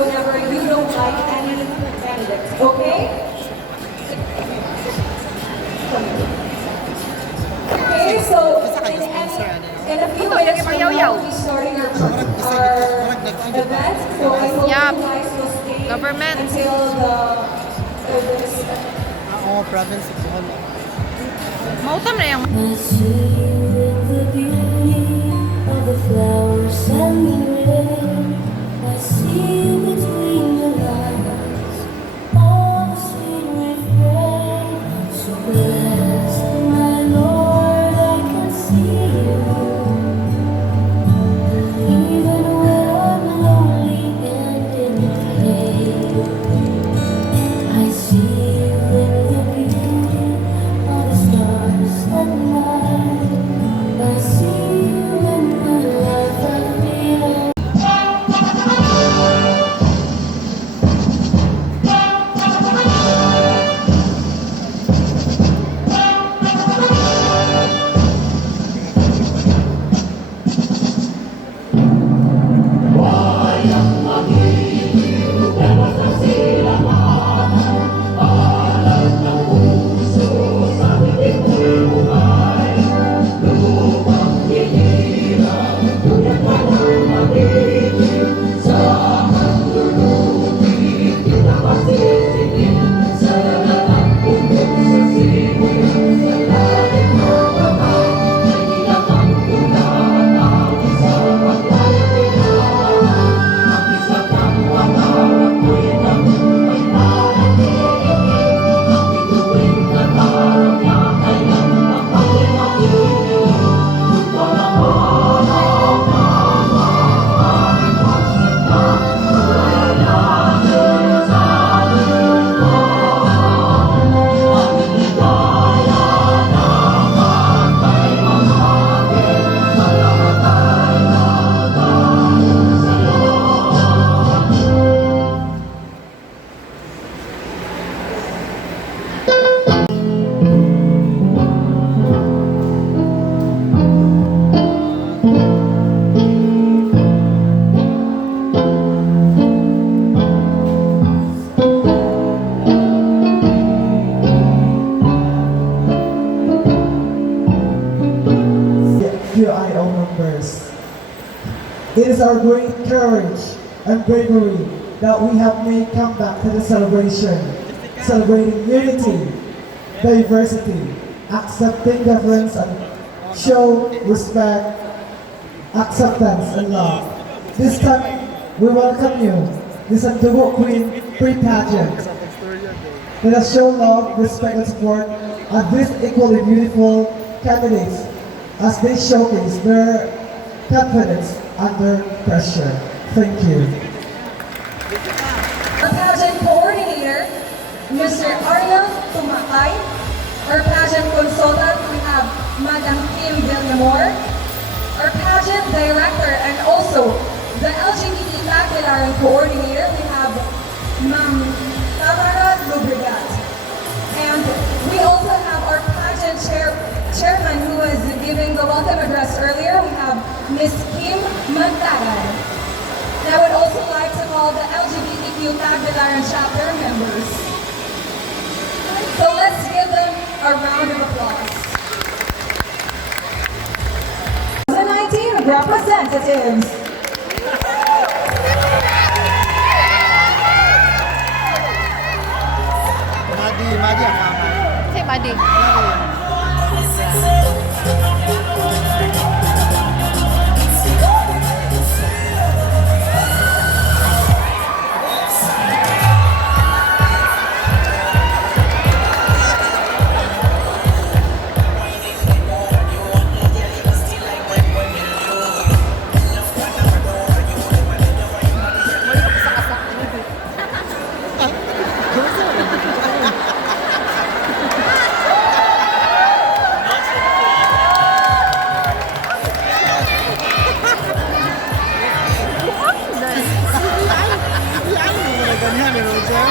whenever you don't like any candidates, okay? Okay, so in a few minutes from now, we'll be starting our event. So I hope you guys will stay until the Oo, province of Bohol. Mautam na yung... I see the beauty of the flowers and the rain. I see between the lines all the sweet refrain. So blessed, my Lord, I can see you. Even when I'm lonely and in pain, I see you in the beauty of the stars and night. I see you in the life I feel. QIO members. It is our great courage and bravery that we have made come back to the celebration, celebrating unity, diversity, accepting difference, and show respect, acceptance, and love. This time, we welcome you, the Sandugo Queen Pre-Pageant. Let us show love, respect, and support of these equally beautiful candidates as they showcase their confidence under pressure. Thank you. Our pageant coordinator, Mr. Arnold Tumakay. Our pageant consultant, we have Madam Kim Villamor. Our pageant director and also the LGBT Tagbilaran coordinator, we have Ma'am Tamara Lubrigat. And we also have our pageant chairman who was giving the welcome address earlier. We have Miss Kim Mantagan. And I would also like to call the LGBTQ Tagbilaran chapter members. So let's give them a round of applause. 2019 representatives. Madi ang mama. Hey, buddy. Ganyan ni Roger.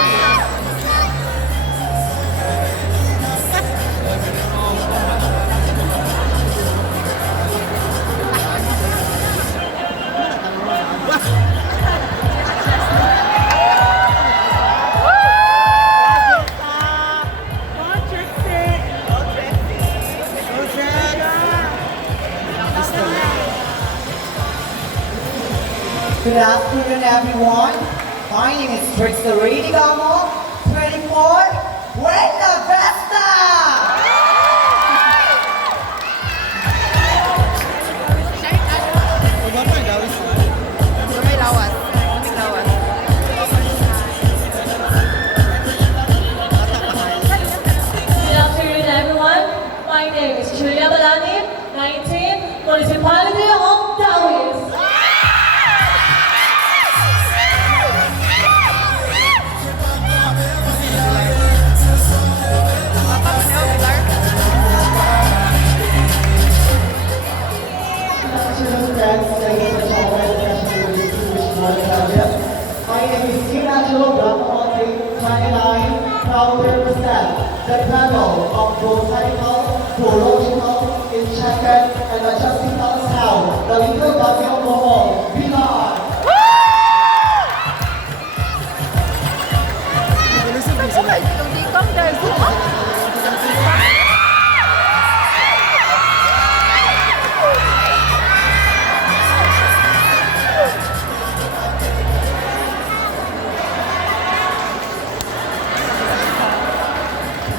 Good afternoon, everyone. My name is Trixie Redigamo, 24, Buena Vesta! Iba pa, dawis. May lawas. May lawas. Good afternoon, everyone. My name is Julia Balani, 19, Municipality of Taoist. Papa, ano, Pilar? My name is Ginangelo Bracamonte, 29, proud to represent the panel of botanical, zoological, enchanted, and majestical sound, the little body of Bohol, Pilar. Hindi kang dahil.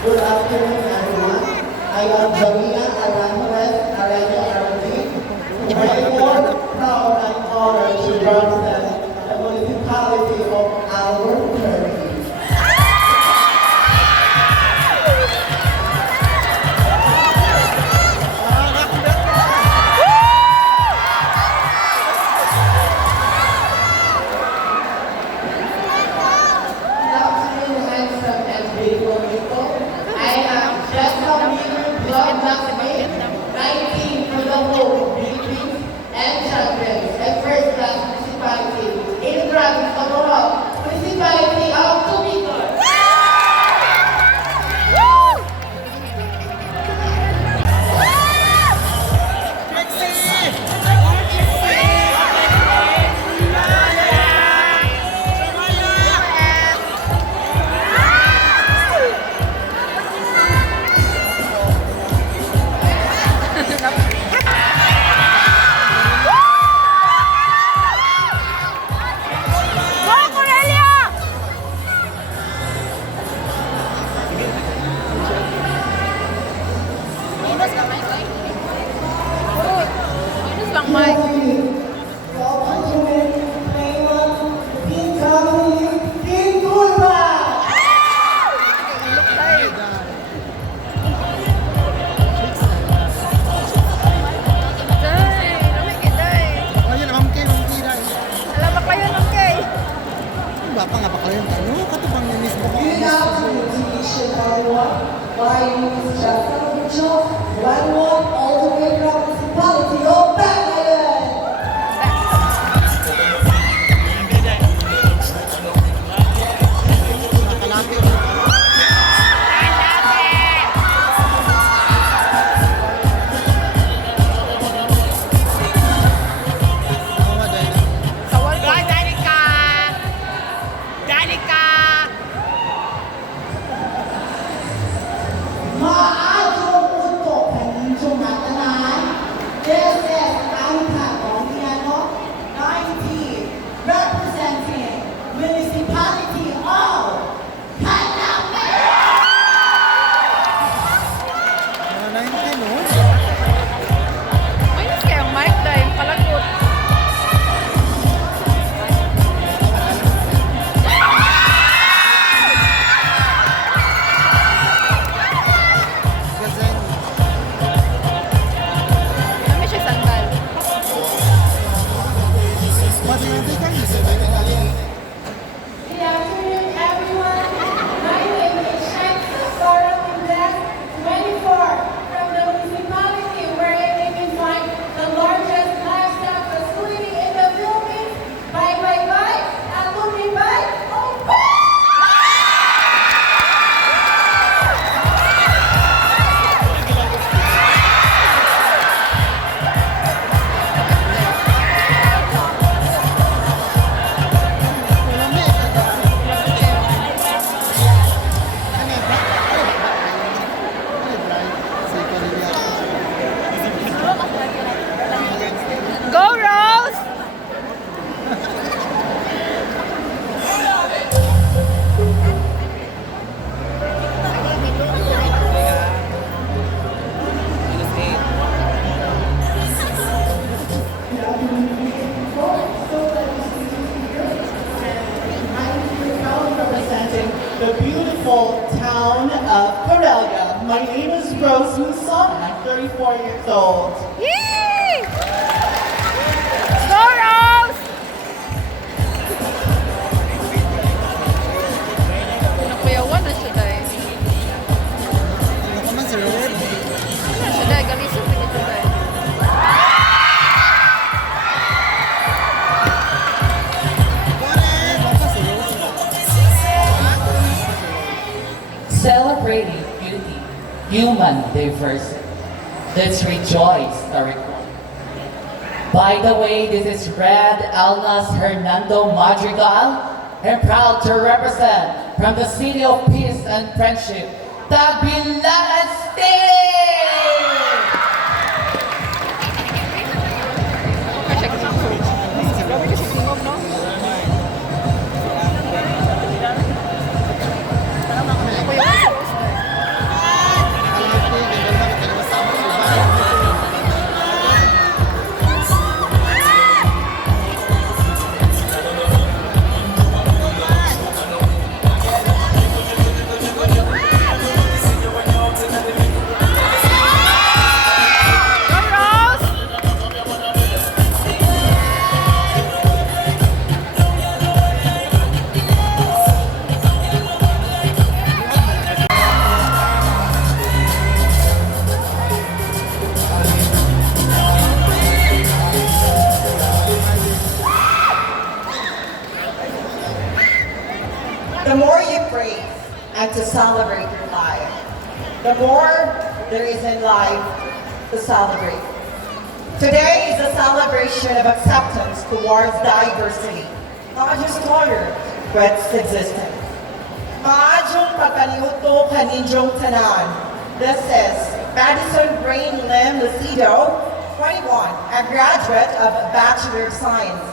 Good afternoon, everyone. I am Jamila Aranjuez Arellio Arandi. Therefore, proud and honored to represent the municipality of Albuquerque. Good afternoon, handsome and beautiful people. I am Jessica Weaver, blood classmate, 19 for the whole Philippines and champions and first class municipality in the province of Bohol, municipality of Tubigon. Minus lang, Mike. Day, lamig eh, day. Ayun, mamkay dahil. Alam ba kayo ng kay? Bapa nga pa kayo. Ano? Katubang yung mismo ko. Good afternoon to each and everyone. My name is Jessica Mitchell, graduate all the way from the municipality of Baclayan. Nakalapit. Oo nga, dahil. Sawal ko. Maayong utok ng inyong natanan. This is My name is Rose Musa, and I'm 34 years old. Yay! Go, Rose! Nakuyawan na siya dahil. Ano ka man, Sir Red? Ano siya dahil? Galisin pa niya siya dahil. Celebrating beauty, human diversity. Let's rejoice the record. By the way, this is Red Alnas Hernando Madrigal, and proud to represent from the city of peace and friendship, Tagbilaran State! Kasi grabe kasi tingog, no? Nakuyawan si Rose dahil. Go, Rose! The more you praise and to celebrate your life, the more there is in life to celebrate. Today is a celebration of acceptance towards diversity, not just tolerance, but existence. Maadjong pagkaniuto kaninyong tanan. This is Madison Brain Lim Lucido, 21, a graduate of Bachelor of Science,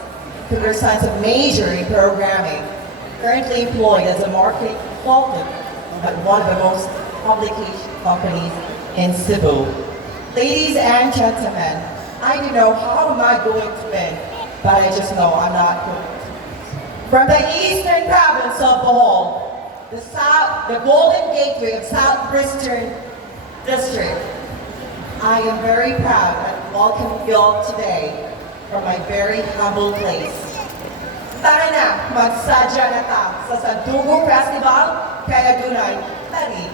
Computer Science of major in programming. Currently employed as a marketing consultant at one of the most publication companies in Cebu. Ladies and gentlemen, I don't know how am I going to win, but I just know I'm not going to. From the eastern province of Bohol, the Golden Gateway of Southwestern District, I am very proud and welcome you all today from my very humble place. Tara na, magsadya na ta sa Sandugo Festival, kaya dunay tari.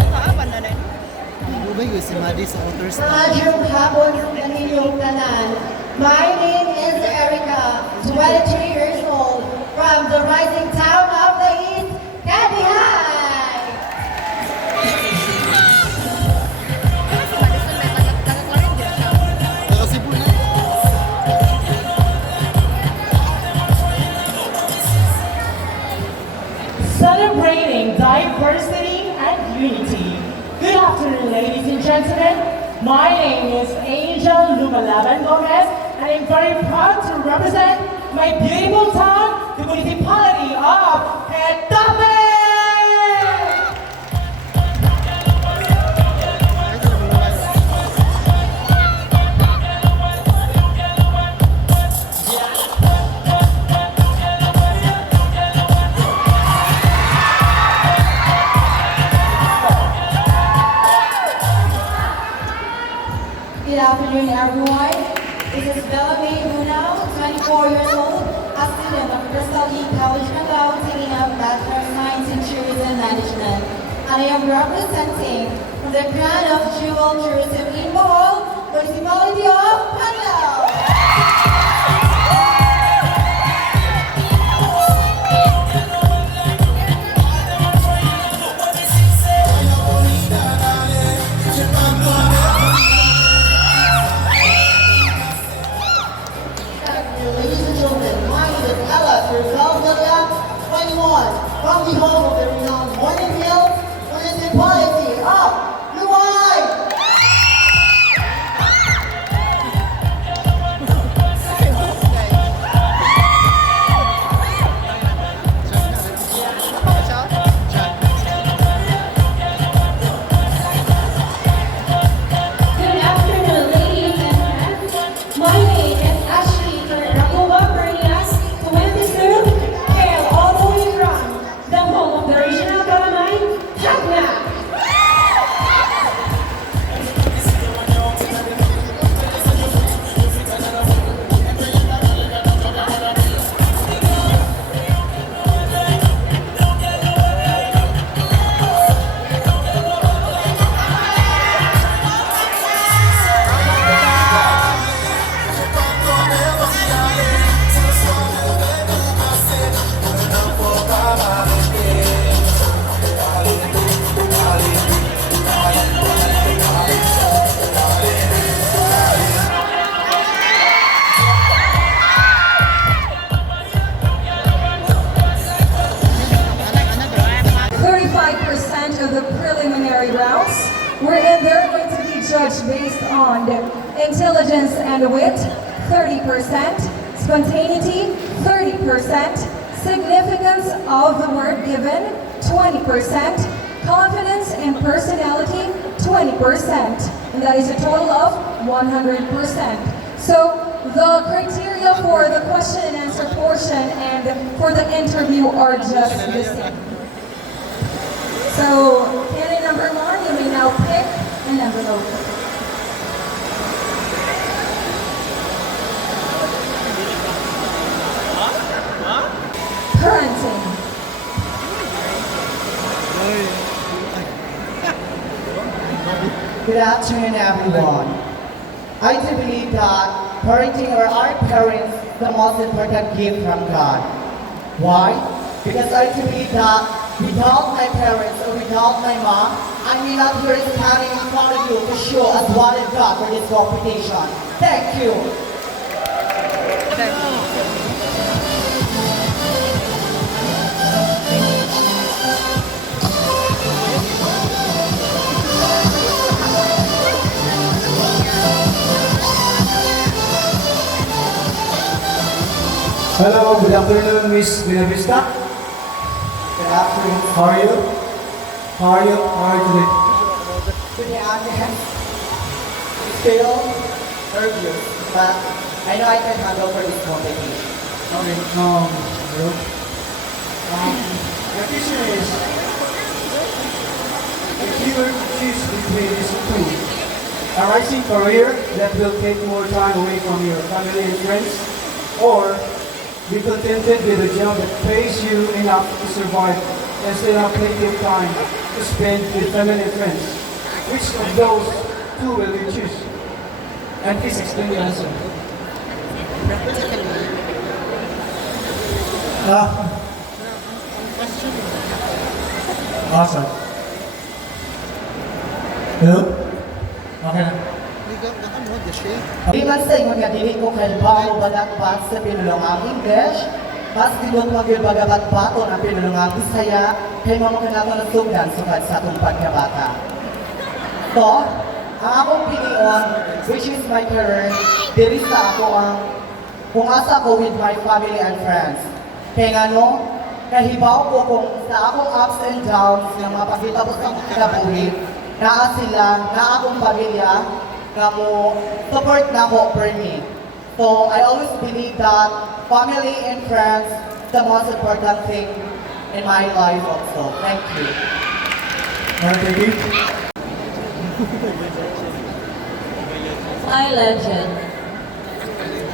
Nakaaban na rin. Ubay ko si Maddie sa Authors. Maayong hapon sa kaninyong tanan. My name is Erica, 23 years old, from the rising town of the East, Cadillac. Kasi Madison may tagaklarin din siya. Taga Cebu na. Celebrating diversity and unity. Good afternoon, ladies and gentlemen. My name is Angel Lumalaban Gomez, and I'm very proud to represent my beautiful town, the municipality of Etape! Good afternoon, everyone. This is Bella May Lunao, 24 years old, a student of Bristol E. College, Macau, taking up Bachelor of Science in Tourism Management. And I am representing from the brand of Jewel Tourism in Bohol, Municipality of Pandaw. Ladies and gentlemen, my name is Ella Rizal Villar, 21, from the home of the renowned Morning Hill Municipality of Luay. Siya? wherein they're going to be judged based on the intelligence and wit, 30%, spontaneity, 30%, significance of the word given, 20%, confidence and personality, 20%, and that is a total of 100%. So the criteria for the question and answer portion and for the interview are just the same. So candidate number 1, you may now pick an envelope. Parenting. Good afternoon, everyone. I do believe that parenting or our parents the most important gift from God. Why? Because I do believe that without my parents or without my mom, I may not here standing in front of you to show as what I've got for this competition. Thank you. Hello, good afternoon, Miss Buenavista. Good afternoon. How are you? How are you? How are you today? Today I'm still nervous, but I know I can handle for this competition. Okay. Hello. The question is, if you were to choose between these two, a rising career that will take more time away from your family and friends, or be contented with a job that pays you enough to survive and still have plenty of time to spend with family and friends. Which of those two will you choose? And please explain the answer. Awesome. Hello? Okay. Di man sa inyo nga dili ko kalbaw bagat-bat sa pinulungang English, mas dinot mag-bagabat baton ang pinulungang Bisaya, kay mamakanato na sugdan sukad sa atong pagkabata. So, ang akong pilion, which is my career, diri sa ako ang kung asa ko with my family and friends. Kaya nga kahibaw ko kung sa akong ups and downs ng mga pagkitapos ng kinabuhi, naa sila, naa akong pamilya, nga mo support na ko for me. So I always believe that family and friends the most important thing in my life also. Thank you. Thank you. My legend.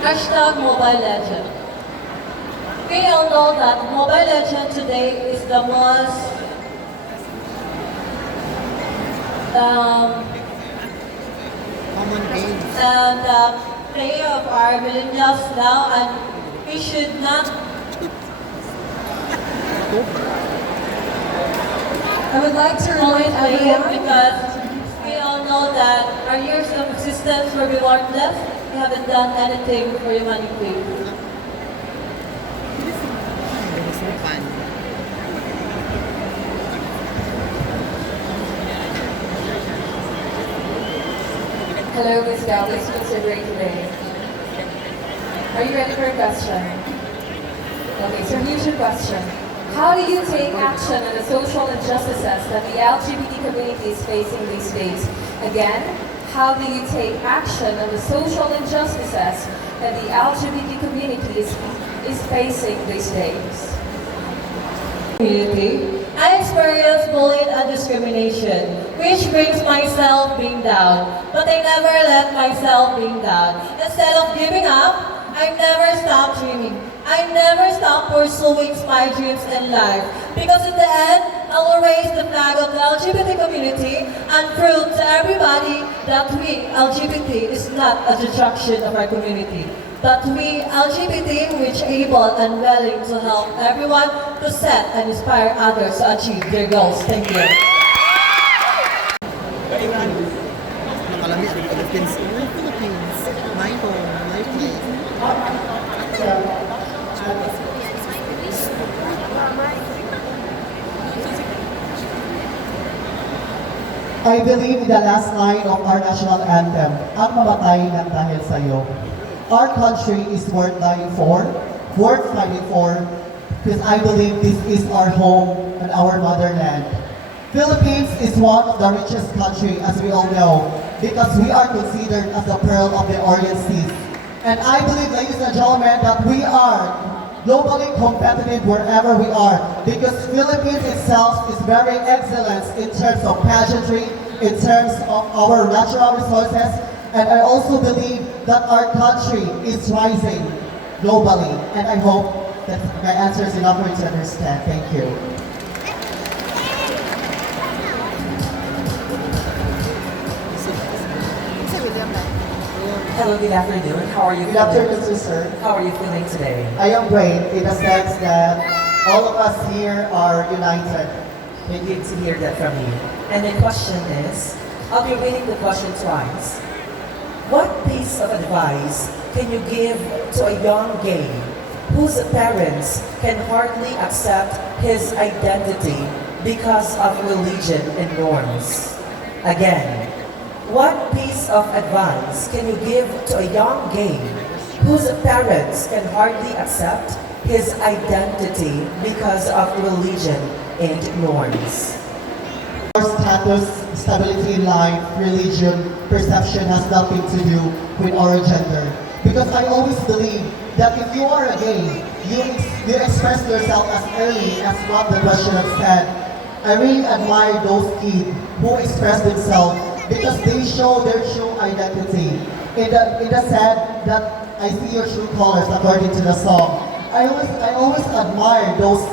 Hashtag Mobile Legend. We all know that Mobile Legend today is the most and player of our millennials now, and we should not. I would like to remind everyone because we all know that our years of existence were rewardless. We haven't done anything for humanity. Hello, Ms. Galvez, considering today. Are you ready for a question? Okay, so here's your question. How do you take action on the social injustices that the LGBT community is facing these days? Again, how do you take action on the social injustices that the LGBT community is facing these days? Community, I experienced bullying and discrimination, which brings myself being down. But I never let myself being down. Instead of giving up, I never stopped dreaming. I never stopped pursuing my dreams in life. Because in the end, I will raise the flag of the LGBT community and prove to everybody that we, LGBT, is not a destruction of our community. That we, LGBT, which able and willing to help everyone to set and inspire others to achieve their goals. Thank you. Nakalamit ng Philippines. Philippines. My home, my place. I believe in the last line of our national anthem, ang mamatay ng dahil sa'yo. Our country is worth dying for, worth fighting for, because I believe this is our home and our motherland. Philippines is one of the richest countries, as we all know, because we are considered as the pearl of the Orient Seas. And I believe, ladies and gentlemen, that we are globally competitive wherever we are, because Philippines itself is very excellent in terms of pageantry, in terms of our natural resources, and I also believe that our country is rising globally, and I hope that my answer is enough for you to understand. Thank you. Hello, good afternoon. How are you Good feeling? afternoon, sir. How are you feeling today? I am great in the sense that all of us here are united. It's good to hear that from you. And the question is, I'll be reading the question twice. What piece of advice can you give to a young gay whose parents can hardly accept his identity because of religion and norms? Again, what piece of advice can you give to a young gay whose parents can hardly accept his identity because of religion and norms? Our status, stability in life, religion, perception has nothing to do with our gender. Because I always believe that if you are a gay, you express yourself as early as what the question has said. I really admire those kids who express themselves because they show their true identity. In the sense that I see your true colors according to the song. I always admire those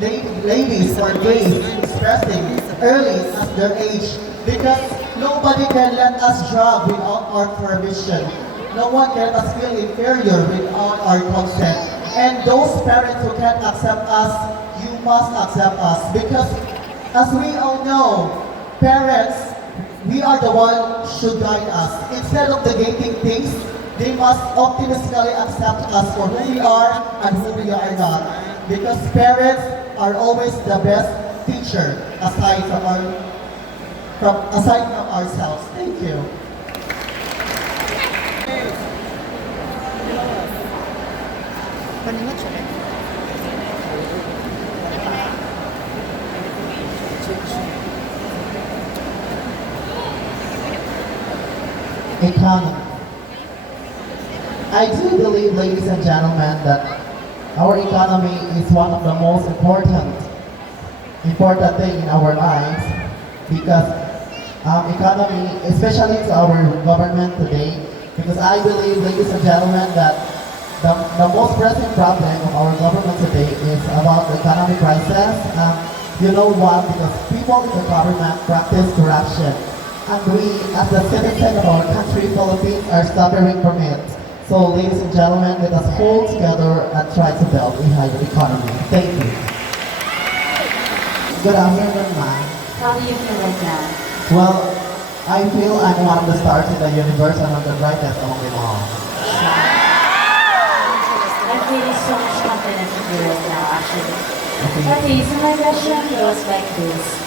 ladies or gays expressing early at their age because nobody can let us drag without our permission. No one can let us feel inferior without our consent. And those parents who can't accept us, you must accept us because as we all know, parents, we are the one should guide us. Instead of negating things, they must optimistically accept us for who we are and who we are not. Because parents are always the best teacher aside from ourselves. Thank you. Economy. I do believe, ladies and gentlemen, that our economy is one of the most important thing in our lives because economy, especially to our government today, because I believe, ladies and gentlemen, that the most pressing problem of our government today is about the economic crisis. You know what? Because people in the government practice corruption. And we, as the citizen of our country, Philippines, are suffering from it. So, ladies and gentlemen, let us hold together and try to build a higher economy. Thank you. Good afternoon, ma'am. How do you feel right now? Well, I feel I'm one of the stars in the universe and I'm the brightest among them all. I'm feeling so much confident in you right now, actually. Okay, so my question goes like this.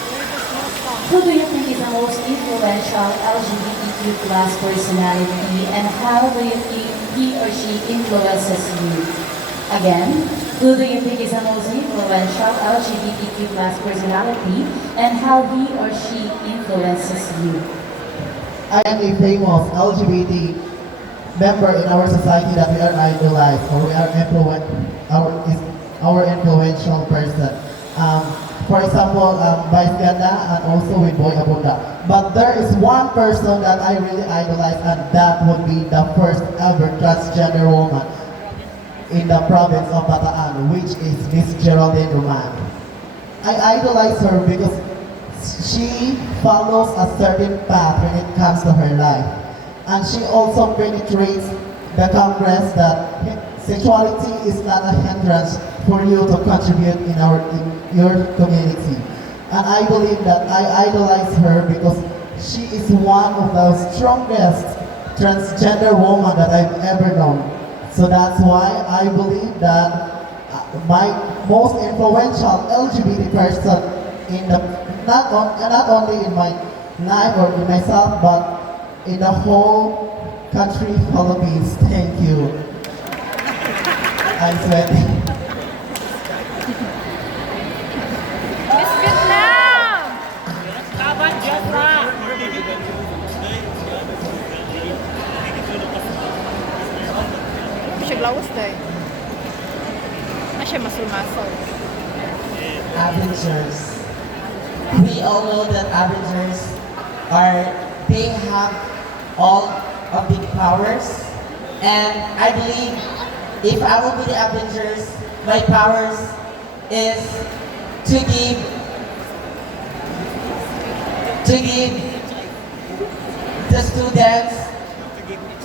Who do you think is the most influential LGBTQ plus personality and how do you think he or she influences you? Again, who do you think is the most influential LGBTQ plus personality and how he or she influences you? I am a famous LGBT member in our society that we are idolized or we are our influential person. For example, Vice Ganda and also with Boy Abunda. But there is one person that I really idolize and that would be the first ever transgender woman in the province of Bataan, which is Miss Geraldine Roman. I idolize her because she follows a certain path when it comes to her life. And she also penetrates the Congress that sexuality is not a hindrance for you to contribute in your community. And I believe that I idolize her because she is one of the strongest transgender women that I've ever known. So that's why I believe that my most influential LGBT person in the not only in my not only myself, but in the whole country, Philippines. Thank you. I'm sweating. Miss Vietnam! Siya glawas dahil. Siya masul-masul. Avengers. We all know that Avengers they have all of the powers. And I believe if I will be the Avengers, my powers is to give the students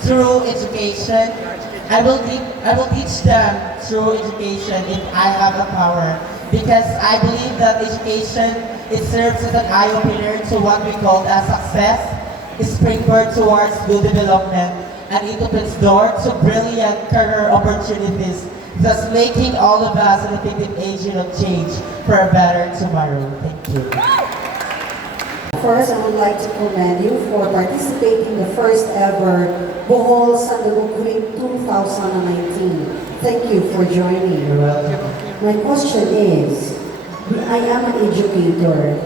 through education. I will teach them through education if I have the power, because I believe that education, it serves as an eye-opener to what we call as success, springboard towards good development, and it opens door to brilliant career opportunities, thus making all of us an effective agent of change for a better tomorrow. Thank you. First, I would like to commend you for participating in the first ever Bohol Sandugo Queen 2019. Thank you for joining. You're welcome. My question is, I am an educator,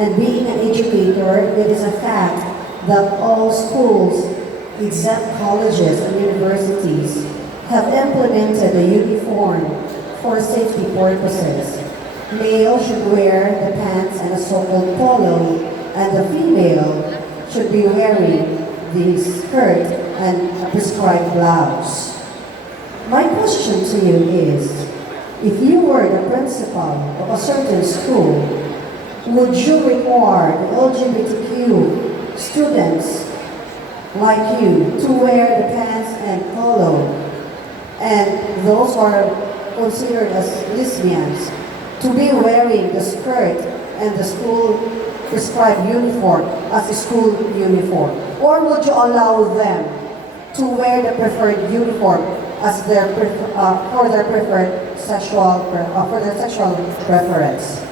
and being an educator, it is a fact that all schools, except colleges and universities, have implemented a uniform for safety purposes. Male should wear the pants and a so-called polo, and the female should be wearing the skirt and a prescribed blouse. My question to you is, if you were the principal of a certain school, would you require the LGBTQ students like you to wear the pants and polo, and those who are considered as lesbians to be wearing the skirt and the school prescribed uniform as a school uniform? Or would you allow them to wear the preferred uniform as their for their preferred sexual preference?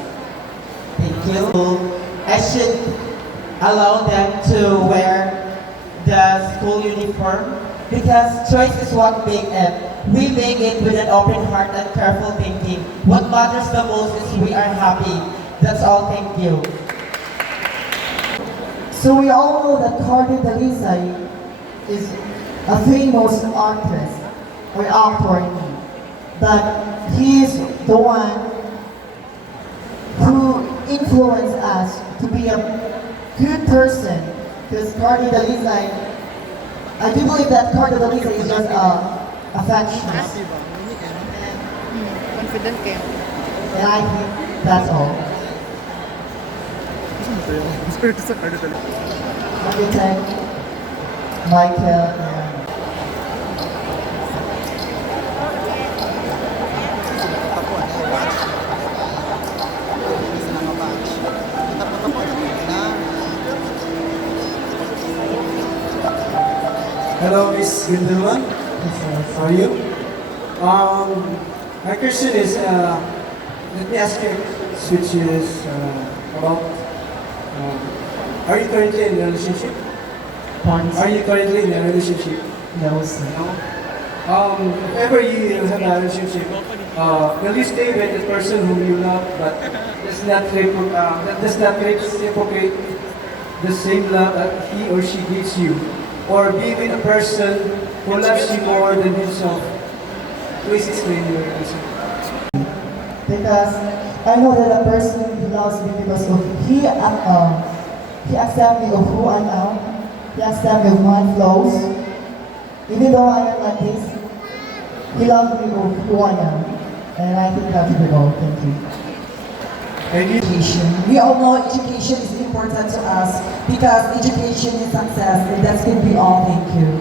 Thank you. I should allow them to wear the school uniform, because choice is what we make it. We make it with an open heart and careful thinking. What matters the most is we are happy. That's all. Thank you. So we all know that Cardi Dalisay is a famous artist or actor, but he is the one who influenced us to be a good person. Because Cardi Dalisay, I do believe that Cardi Dalisay is just affectionate, Confident kayo. and I think that's all. Architect Michael and Hello, Miss Gentleman. How are you? My question is, let me ask you, which is about, are you currently in a relationship? Are you currently in a relationship? no, sir. No? If ever you have a relationship, will you stay with the person whom you love, but does not reciprocate the same love that he or she gives you? Or be with a person who loves you more than himself? Please explain your answer. Because I know that a person loves me because of he accepts me of who I am. He accepts me of my flaws. Even though I am like this, he loves me of who I am. And I think that's the goal. Thank you. Education. We all know education is important to us, because education is success, and that can be all. Thank you.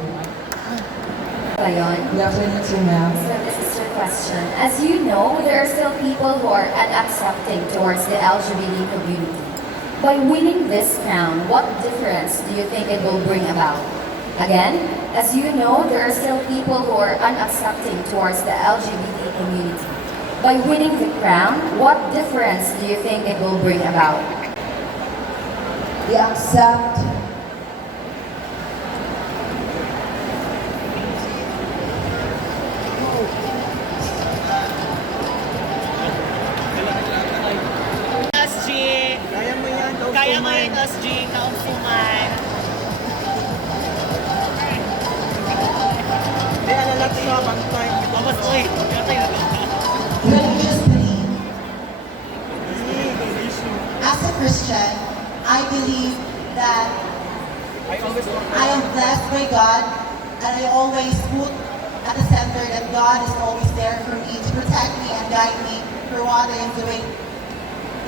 Bayon. Good afternoon, to ma'am. So this is your question. As you know, there are still people who are unaccepting towards the LGBT community. By winning this crown, what difference do you think it will bring about? Again, as you know, there are still people who are unaccepting towards the LGBT community. By winning the crown, what difference do you think it will bring about? we accept SG. Kaya mo yan, SG. Kaumpuman. Bawas, uy. Religious belief. As a Christian, I believe that I am blessed by God, and I always put at the center that God is always there for me to protect me and guide me for what I am doing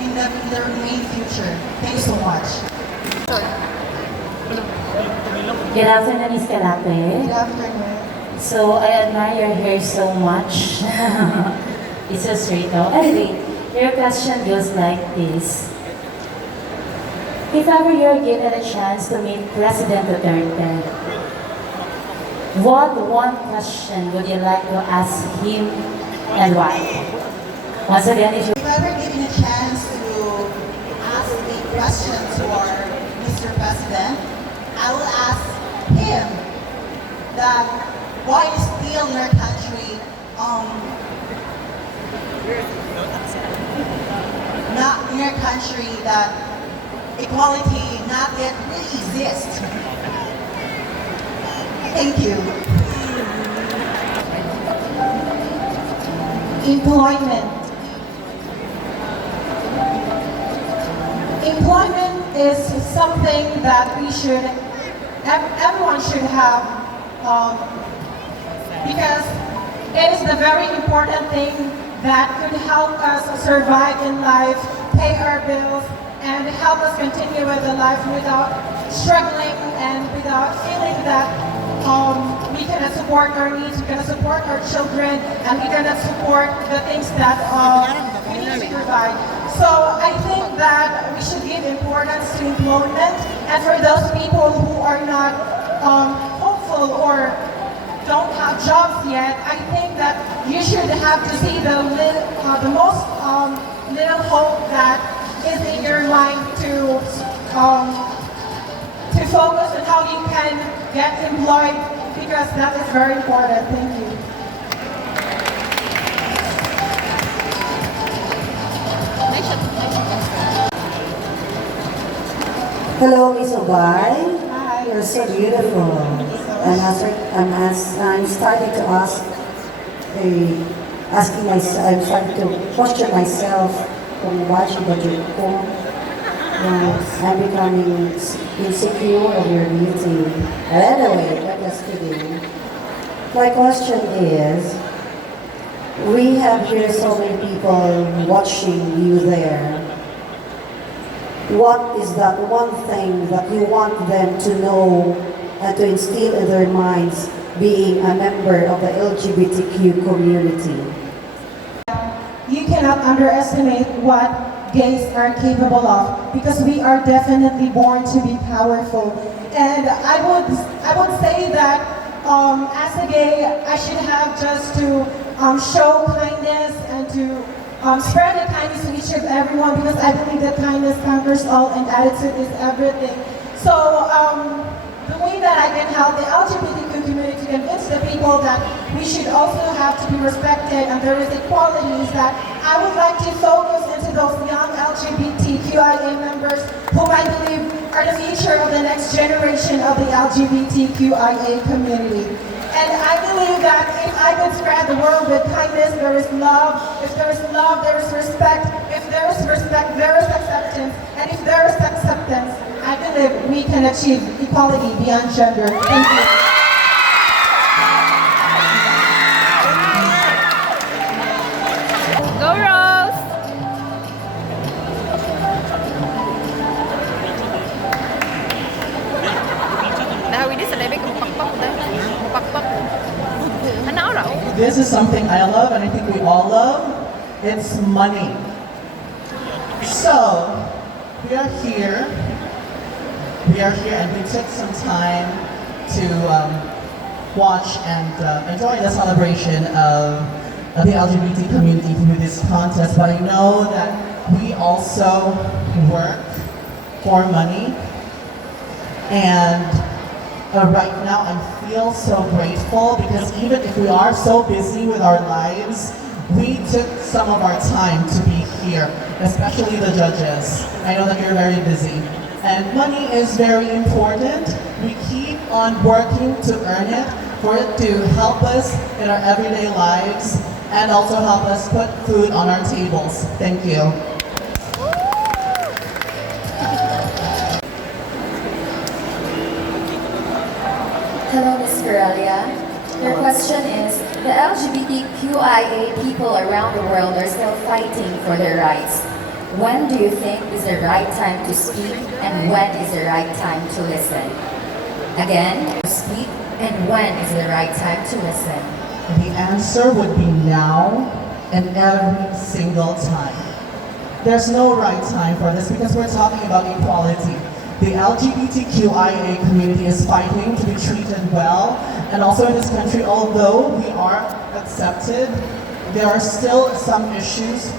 in the remaining future. Thank you so much. Good afternoon, Miss Kalate. Good afternoon. So, I admire your hair so much. It's so straight though. Anyway, your question goes like this. If ever you're given a chance to meet President Duterte, what one question would you like to ask him and why? Once again, if you... If ever given a chance to ask a question to our Mr. President, I will ask him that why is still in our country not in our country that equality not yet really exists. Thank you. Employment. Employment is something that everyone should have, because it is the very important thing that could help us survive in life, pay our bills, and help us continue with the life without struggling and without feeling that we cannot support our needs, we cannot support our children, and we cannot support the things that we need to provide. So I think that we should give importance to employment, and for those people who are not hopeful or don't have jobs yet, I think that you should have to see the most little hope that is in your mind to focus on how you can get employed, because that is very important. Thank you. Hello, Miss Obay. Hi. You're so beautiful. And I'm starting to I'm starting to question myself kung watching the ko. I'm becoming insecure of your beauty. Anyway, I'm just kidding. My question is, we have here so many people watching you there. What is that one thing that you want them to know and to instill in their minds being a member of the LGBTQ community? You cannot underestimate what gays are capable of, because we are definitely born to be powerful. And I would say that as a gay, I should have just to show kindness and to spread the kindness to each of everyone, because I believe that kindness conquers all and attitude is everything. So the way that I can help the LGBTQ community to convince the people that we should also have to be respected and there is equality is that I would like to focus into those young LGBTQIA members whom I believe are the future of the next generation of the LGBTQIA community. And I believe that if I could spread the world with kindness, there is love. If there is love, there is respect. If there is respect, there is acceptance. And if there is acceptance, I believe we can achieve equality beyond gender. Thank you. Go Rose! Dahil ini sa lebih kemupakpak dah. Mupakpak. Ano raw? This is something I love and I think we all love. It's money. So, we are here and we took some time to watch and enjoy the celebration of the LGBT community through this contest, but I know that we also work for money And right now I feel so grateful because even if we are so busy with our lives, we took some of our time to be here, especially the judges. I know that you're very busy. And money is very important. We keep on working to earn it, for it to help us in our everyday lives and also help us put food on our tables. Thank you. Hello, Ms. Corelia. Your question is, the LGBTQIA people around the world are still fighting for their rights. When do you think is the right time to speak and when is the right time to listen? Again, speak and when is the right time to listen? The answer would be now and every single time. There's no right time for this because we're talking about equality. The LGBTQIA community is fighting to be treated well, and also in this country, although we are accepted, there are still some issues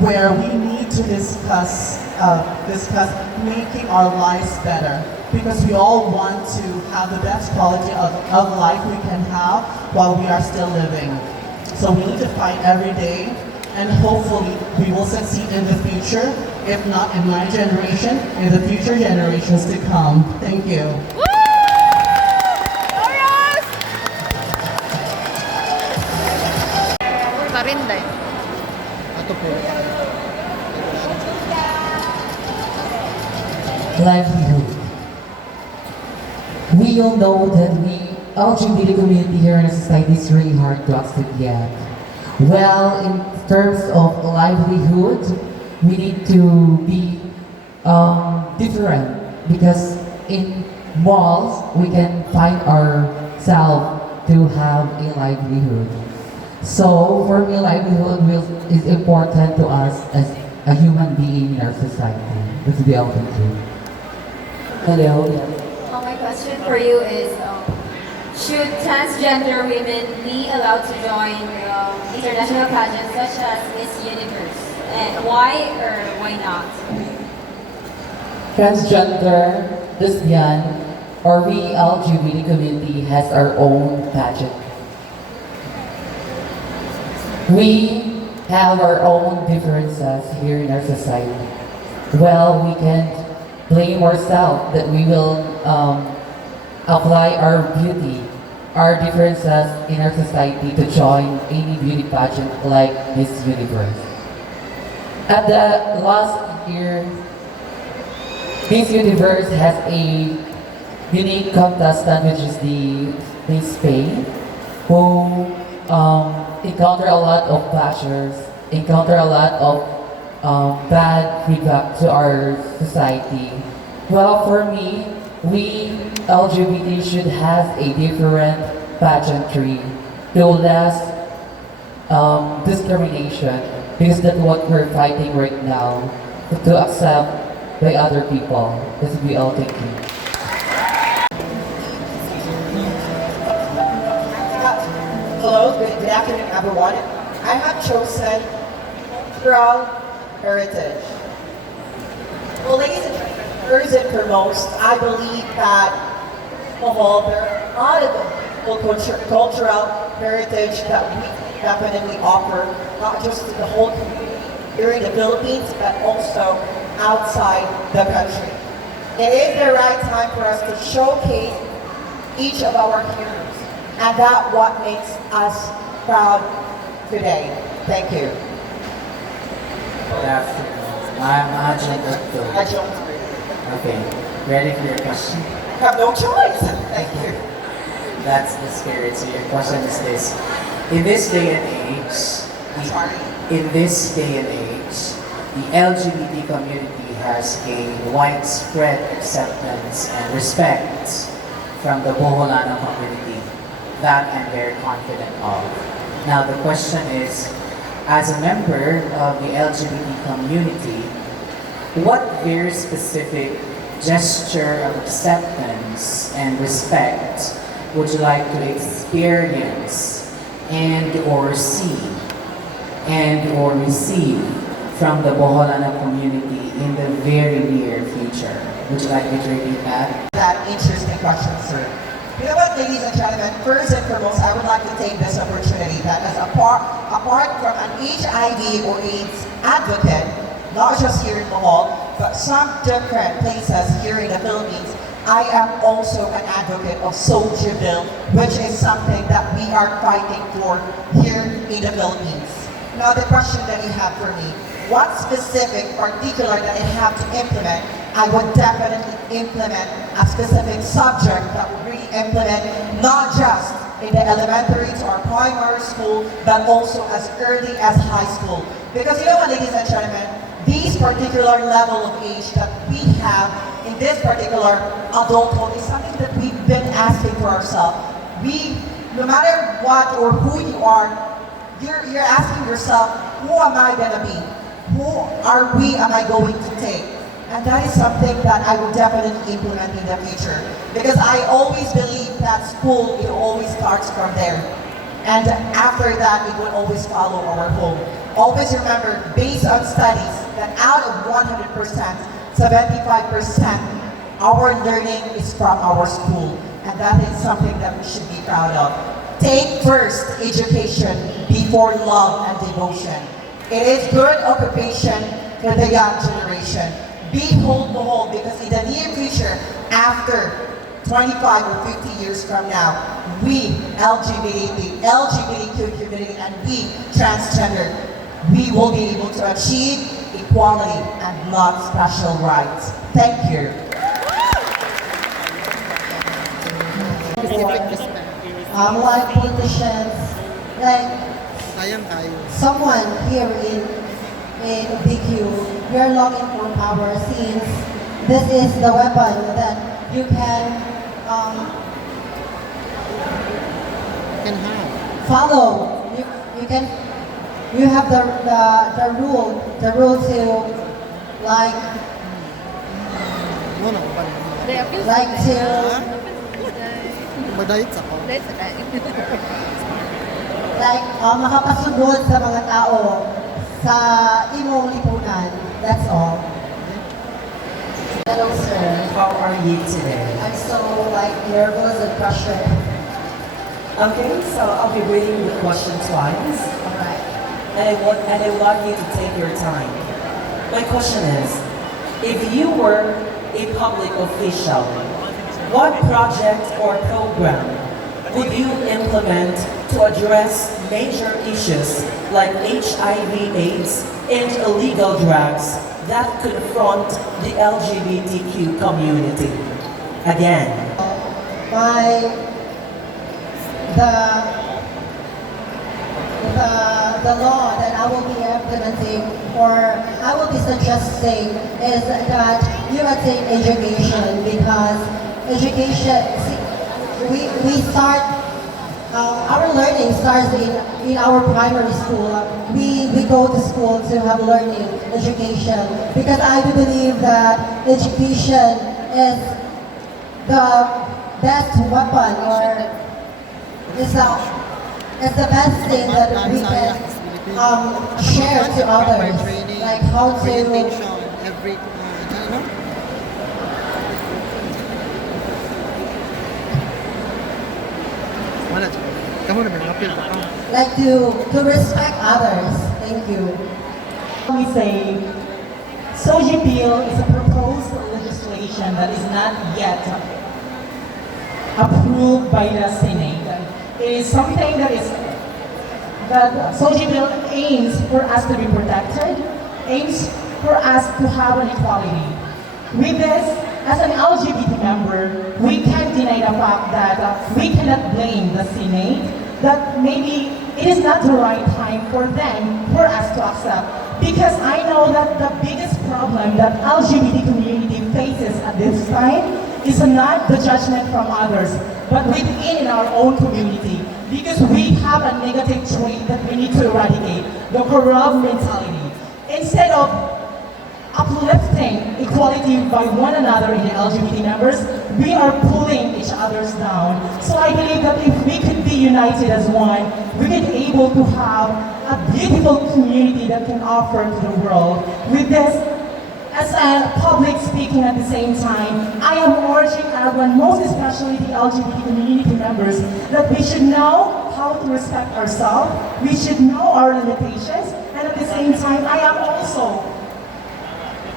where we need to discuss making our lives better, because we all want to have the best quality of life we can have while we are still living. So we need to fight every day, and hopefully we will succeed in the future, if not in my generation, in the future generations to come. Thank you. Livelihood. We all know that we LGBT community here in society is really hard to accept yet. Well, in terms of livelihood, we need to be different because in malls we can find ourselves to have a livelihood. So for me, livelihood is important to us as a human being in our society. That's the altitude. Hello. My question for you is, should transgender women be allowed to join international pageants such as Miss Universe? And why or why not? Transgender, lesbian, or we LGBT community has our own pageant. We have our own differences here in our society. Well, we can blame ourselves that we will apply our beauty, our differences in our society to join any beauty pageant like Miss Universe. At the last year, Miss Universe has a unique contestant, which is the Miss Faye, who encounter a lot of bashers, encounter a lot of bad feedback to our society. Well, for me, we LGBT should have a different pageantry to less discrimination, because that's what we're fighting right now, to accept by other people. This we all thank you. Hello, good afternoon everyone. I have chosen cultural heritage. Well, ladies and gentlemen, first and foremost, I believe that there are a lot of cultural heritage that we definitely offer, not just to the whole community here in the Philippines, but also outside the country. It is the right time for us to showcase each of our heroes, and that's what makes us proud today. Thank you. Good afternoon. I'm Ajahn. Okay, ready for your question? I have no choice. Thank you. That's the spirit. So your question is this: in this day and age, the LGBT community has gained widespread acceptance and respect from the Boholano community. That I'm very confident of. Now the question is, as a member of the LGBT community, what very specific gesture of acceptance and respect would you like to experience and or see and or receive from the Boholana community in the very near future? Would you like me to repeat that? That interesting question, sir. You know what, ladies and gentlemen, first and foremost, I would like to take this opportunity that as apart from an HIV or AIDS advocate, not just here in Bohol, but some different places here in the Philippines, I am also an advocate of Soldier Bill, which is something that we are fighting for here in the Philippines. Now, the question that you have for me, what specific particular that I have to implement? I would definitely implement a specific subject that would really implement not just in the elementary to our primary school, but also as early as high school. Because you know what, ladies and gentlemen, these particular level of age that we have in this particular adulthood is something that we've been asking for ourselves. No matter what or who you are, you're asking yourself, who am I gonna be? Who am I going to take? And that is something that I will definitely implement in the future. Because I always believe that school, it always starts from there. And after that, it will always follow our home. Always remember, based on studies, that out of 100%, 75% our learning is from our school. And that is something that we should be proud of. Take first education before love and devotion. It is good occupation for the young generation. Behold, behold, because in the near future, after 25 or 50 years from now, we LGBTQ community and we transgender, we will be able to achieve equality and not special rights. Thank you. Like politicians, like someone here in BQ, we are longing for power since this is the weapon that you can follow. You have the rule to like makapasugod sa mga tao sa imong lipunan. That's all. Hello, sir. How are you today? I'm so nervous and pressured. Okay, so I'll be reading the question twice. Alright. And I want you to take your time. My question is, if you were a public official, what project or program would you implement to address major issues like HIV/AIDS and illegal drugs that confront the LGBTQ community? Again. The law that I will be implementing or I will be suggesting is that you attain education because education, we start, our learning starts in our primary school. We go to school to have learning, education, because I do believe that education is the best weapon or is the best thing that we can share to others, like how to like to respect others. Thank you. We say, Soji Bill is a proposed legislation that is not yet approved by the Senate. It is something that Soji Bill aims for us to be protected, aims for us to have an equality. With this, as an LGBT member, we can't deny the fact that we cannot blame the Senate that maybe it is not the right time for us to accept. Because I know that the biggest problem that LGBT community faces at this time is not the judgment from others, but within our own community. Because we have a negative trait that we need to eradicate, the corrupt mentality. Instead of uplifting equality by one another in the LGBT members, we are pulling each other's down. So I believe that if we could be united as one, we could be able to have a beautiful community that can offer to the world. With this, as a public speaking at the same time, I am urging everyone, most especially the LGBT community members, that we should know how to respect ourselves, we should know our limitations, and at the same time, I am also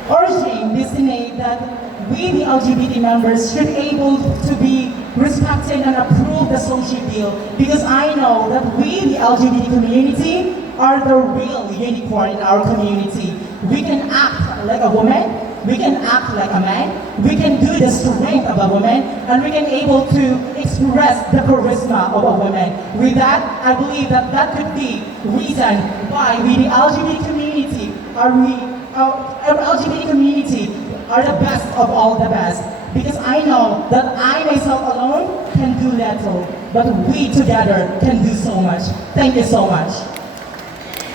urging this Senate that we, the LGBT members, should able to be respected and approve the social deal, because I know that we, the LGBT community, are the real unicorn in our community. We can act like a woman, we can act like a man, we can do the strength of a woman, and we can able to express the charisma of a woman. With that, I believe that that could be reason why we, the LGBT community, our LGBT community are the best of all the best. Because I know that I myself alone can do little, but we together can do so much. Thank you so much.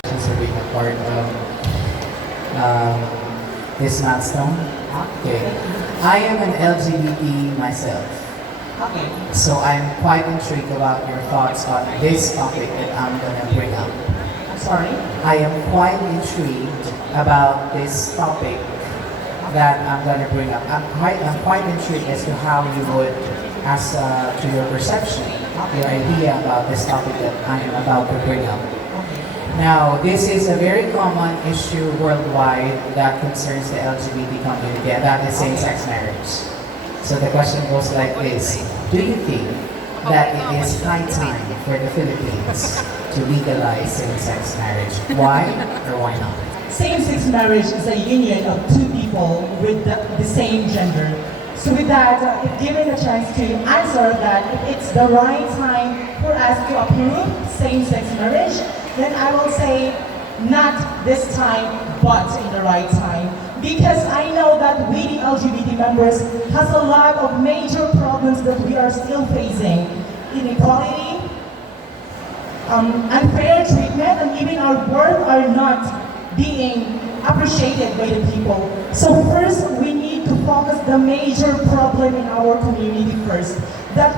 For being a part of this milestone. Okay. I am an LGBT myself. Okay. So I'm quite intrigued about your thoughts on this topic that I'm going to bring up. I'm sorry? I am quite intrigued about this topic that I'm going to bring up. I'm quite intrigued as to how you would, as to your perception, your idea about this topic that I am about to bring up. Now, this is a very common issue worldwide that concerns the LGBT community, and that is same-sex marriage. So the question goes like this: do you think that it is high time for the Philippines to legalize same-sex marriage? Why or why not? Same-sex marriage is a union of two people with the same gender. So with that, if given a chance to answer that, if it's the right time for us to approve same-sex marriage, then I will say not this time, but in the right time. Because I know that we, the LGBT members, has a lot of major problems that we are still facing. Inequality, unfair treatment, and even our worth are not being appreciated by the people. So first, we need to focus the major problem in our community first. That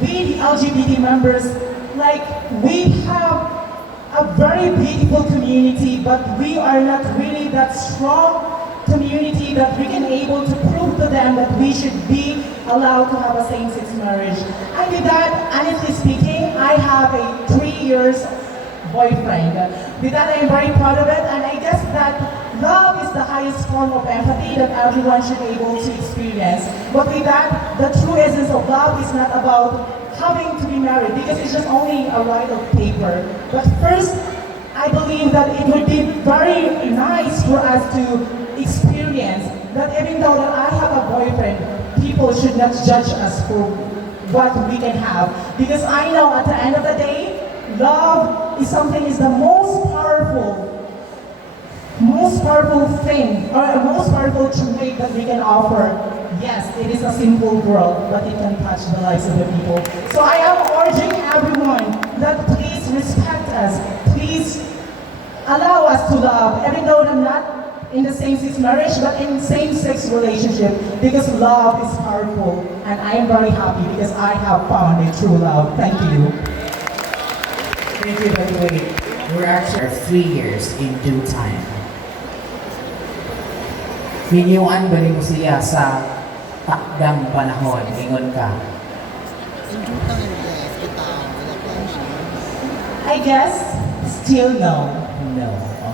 we, the LGBT members, like we have a very beautiful community, but we are not really that strong community that we can able to prove to them that we should be allowed to have a same-sex marriage. And with that, honestly speaking, I have a 3 years boyfriend. With that, I am very proud of it, and I guess that love is the highest form of empathy that everyone should be able to experience. But with that, the true essence of love is not about having to be married, because it's just only a right of paper. But first, I believe that it would be very nice for us to experience that even though that I have a boyfriend, people should not judge us for what we can have. Because I know at the end of the day, love is something is the most powerful thing, or the most powerful trait that we can offer. Yes, it is a simple world, but it can touch the lives of the people. So I am urging everyone that please respect us, please allow us to love, even though I'm not in the same-sex marriage, but in same-sex relationship, because love is powerful, and I am very happy because I have found a true love. Thank you. Thank you, by the way. We're actually 3 years in due time. Hinyuan ba ni mo siya sa takdang panahon? Ingon ka. I guess still no. No.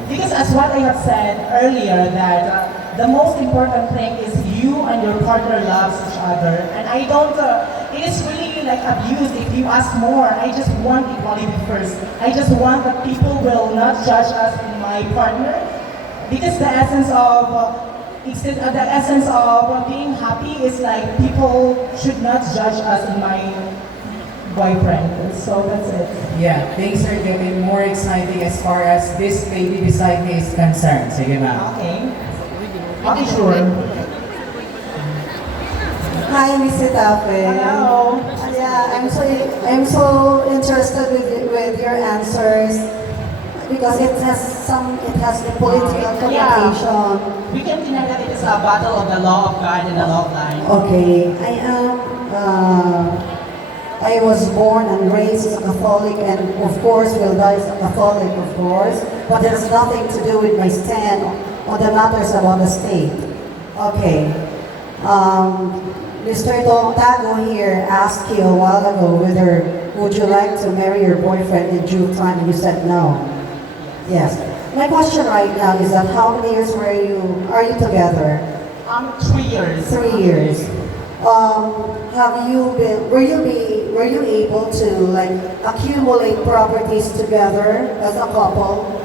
Because as what I have said earlier, that the most important thing is you and your partner loves each other. And I don't, it is really like abuse if you ask more. I just want equality first. I just want that people will not judge us in my partner. Because the essence of being happy is like people should not judge us in my boyfriend. So that's it. Yeah, things are getting more exciting as far as this baby beside me is concerned. Sige ma'am. Okay. Okay, sure. Hi, Miss Itape. Hello. Yeah, I'm so interested with your answers. because it has a political connotation. We can deny that it is a battle of the law of God and the law of land. Okay, I was born and raised as a Catholic, and of course will die as a Catholic, of course, but there's nothing to do with my stand on the matters about the state. Okay. Mr. Tago here asked you a while ago whether would you like to marry your boyfriend in due time, and you said no. Yes. My question right now is that how many years are you together? 3 years. 3 years. Were you able to like accumulate properties together as a couple?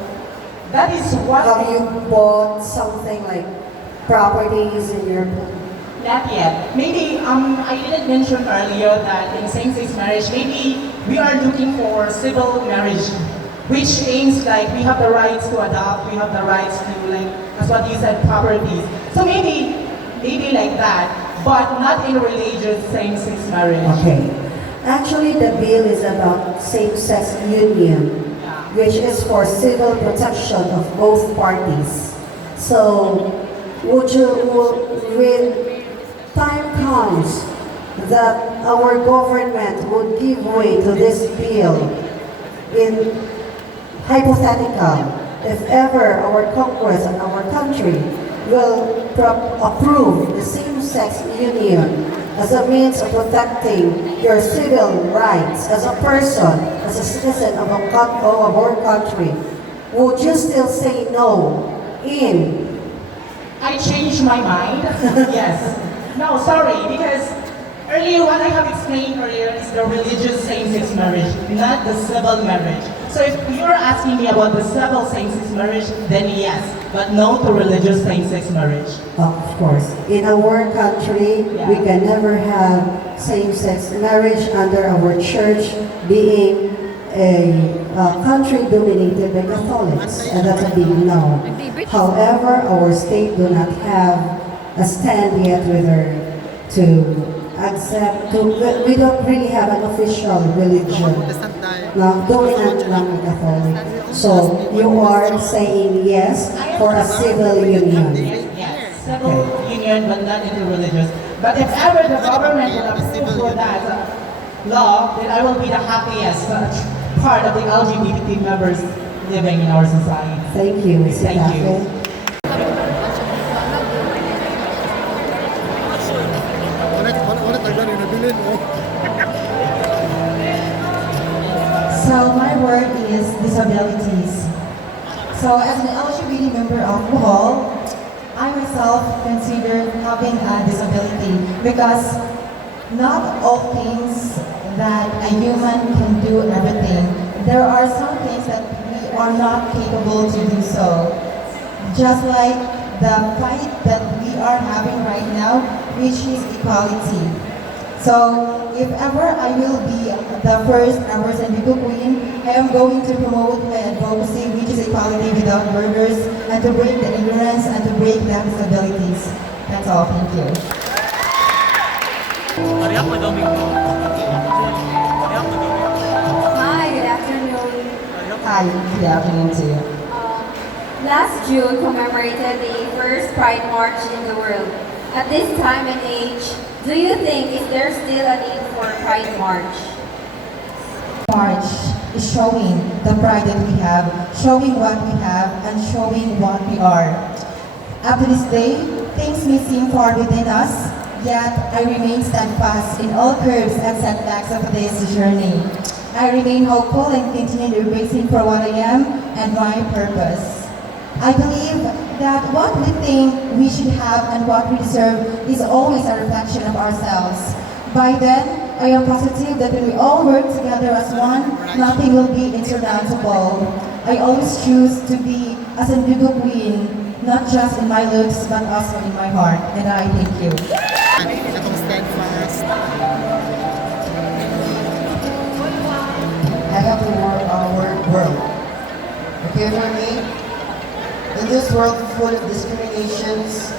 That is what. Have you bought something like properties in your? Not yet. Maybe I didn't mention earlier that in same-sex marriage, maybe we are looking for civil marriage, which aims like we have the rights to adopt, we have the rights to like, as what you said, properties. So maybe like that, but not in religious same-sex marriage. Okay. Actually, the bill is about same-sex union, which is for civil protection of both parties. So, when time comes that our government would give way to this bill, in hypothetical, if ever our Congress and our country will approve the same-sex union as a means of protecting your civil rights as a person, as a citizen of our country, would you still say no in? I changed my mind. Yes. No, sorry, because earlier what I have explained earlier is the religious same-sex marriage, not the civil marriage. So if you're asking me about the civil same-sex marriage, then yes, but no to religious same-sex marriage. Of course. In our country, we can never have same-sex marriage under our church being a country dominated by Catholics, and that's a big no. However, our state do not have a stand yet whether to accept, we don't really have an official religion na dominant ng Catholic. So, you are saying yes for a civil union. Yes, civil union, but not into religious. But if ever the government will approve for that law, then I will be the happiest part of the LGBT members living in our society. Thank you, Ms. Thank you. So my word is disabilities. So as an LGBT member of Bohol, I myself consider having a disability because not all things that a human can do everything. There are some things that we are not capable to do so. Just like the fight that we are having right now, which is equality. So if ever I will be the first ever Sandugo Queen, I am going to promote my advocacy, which is equality without borders, and to break the ignorance and to break the disabilities. That's all. Thank you. Hi, good afternoon. Hi, good afternoon to you. Last June commemorated the first Pride March in the world. At this time and age, do you think is there still a need for Pride March? March is showing the pride that we have, showing what we have, and showing what we are. Up to this day, things may seem far within us, yet I remain steadfast in all curves and setbacks of this journey. I remain hopeful and continue embracing for what I am and my purpose. I believe that what we think we should have and what we deserve is always a reflection of ourselves. By then, I am positive that when we all work together as one, nothing will be insurmountable. I always choose to be a Sandugo Queen, not just in my looks, but also in my heart. And I thank you. I have to world. Okay, for me, in this world full of discriminations,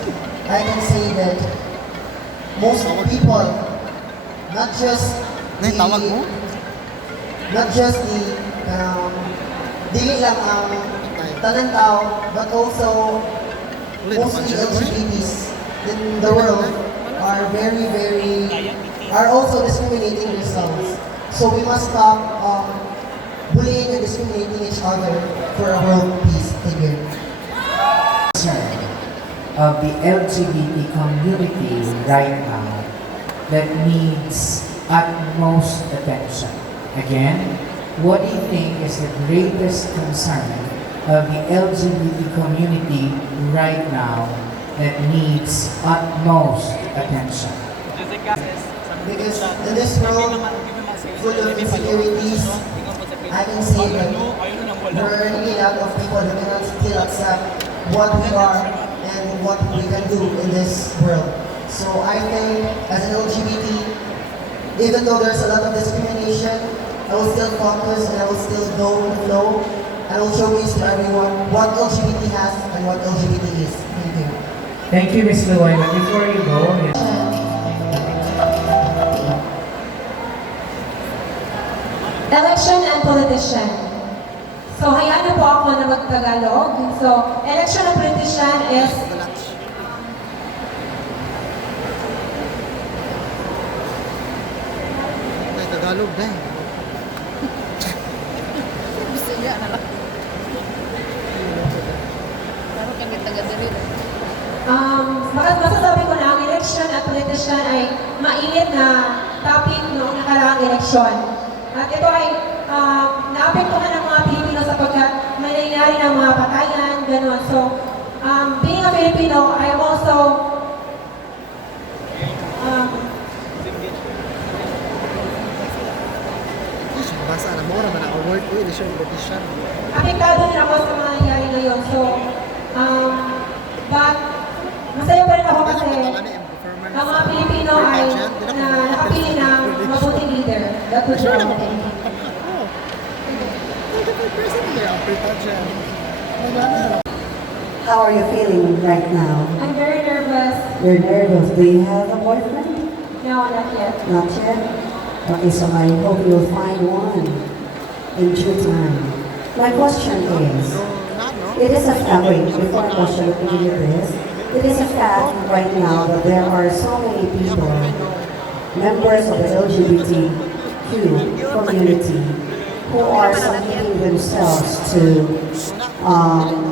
I can say that most people, not just the dili lang ang tanan tao, but also mostly LGBTs in the world are are also discriminating themselves. So we must stop bullying and discriminating each other for a world peace. Thank you. Of the LGBT community right now that needs utmost attention. Again, what do you think is the greatest concern of the LGBT community right now that needs utmost attention? Because in this world full of insecurities, I can say that there are really a lot of people who cannot still accept what we are and what we can do in this world. So I think as an LGBT, even though there's a lot of discrimination, I will still focus and I will still go with the flow. I will showcase to everyone what LGBT has and what LGBT is. Thank you. Thank you, Ms. Luay. But before you go, Election and politician. So, hayaan niyo po ako na mag-Tagalog. So, election and politician is Tagalog na eh. Bisaya na lang. Laro kang taga-dali. Masasabi ko na ang election at politician ay mainit na topic noong nakaraang eleksyon. At ito ay naapektuhan ng mga Pilipino sapagkat may nangyari ng mga patayan, gano'n. So, being a Filipino, I am also Basa na mo naman ang award ko, election politician. apektado din ako sa mga nangyari ngayon. So, but masaya pa rin ako kasi ang mga Pilipino ay nakapili ng mabuting leader. That was wrong. How are you feeling right now? I'm very nervous. You're nervous. Do you have a boyfriend? No, not yet. Not yet? Okay, so I hope you'll find one in due time. My question is, it is a fact, wait, before I question you this, it is a fact right now that there are so many people, members of the LGBTQ community, who are submitting themselves to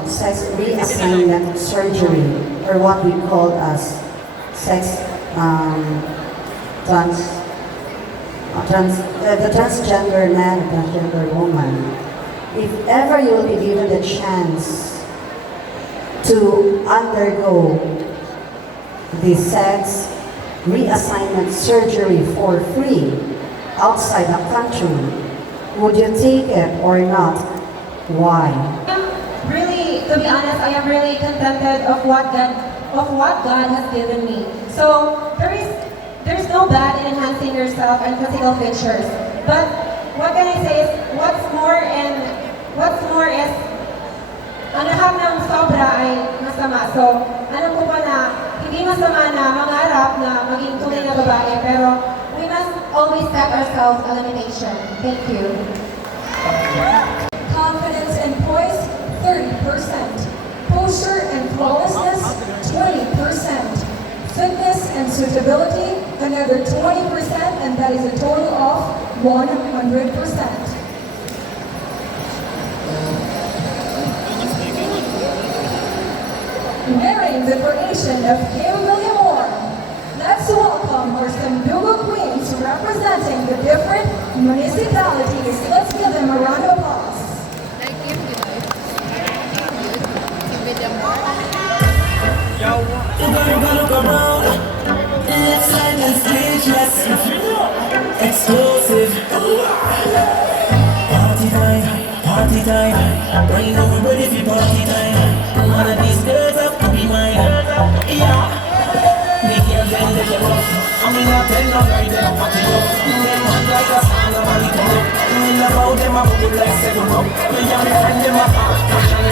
sex reassignment surgery, or what we call as sex the transgender man, transgender woman. If ever you will be given the chance to undergo the sex reassignment surgery for free outside the country, would you take it or not? Why? Really, to be honest, I am really contented of what God has given me. So there's no bad in enhancing yourself and physical features. But what can I say is what's more is ang lahat ng sobra ay masama. So alam ko pa na hindi masama na mangarap na maging tunay na babae, pero we must always set ourselves a limitation. Thank you. Confidence and poise, 30%. Posture and flawlessness, 20%. Fitness and suitability, another 20%, and that is a total of 100%. Marrying the creation of Kim Williamore. Let's welcome our Sandugo queens representing the different municipalities. Let's give them a round of applause. Exclusive. Party time. Bring everybody for party time. One of these girls have to be mine. Yeah. Me can't tell them they're rough. I mean, I tell no lie, they're party up. Them man like a song, I'm a little up. Me love how them a bubble like 7 up. Me and my friend, them a fast, passion,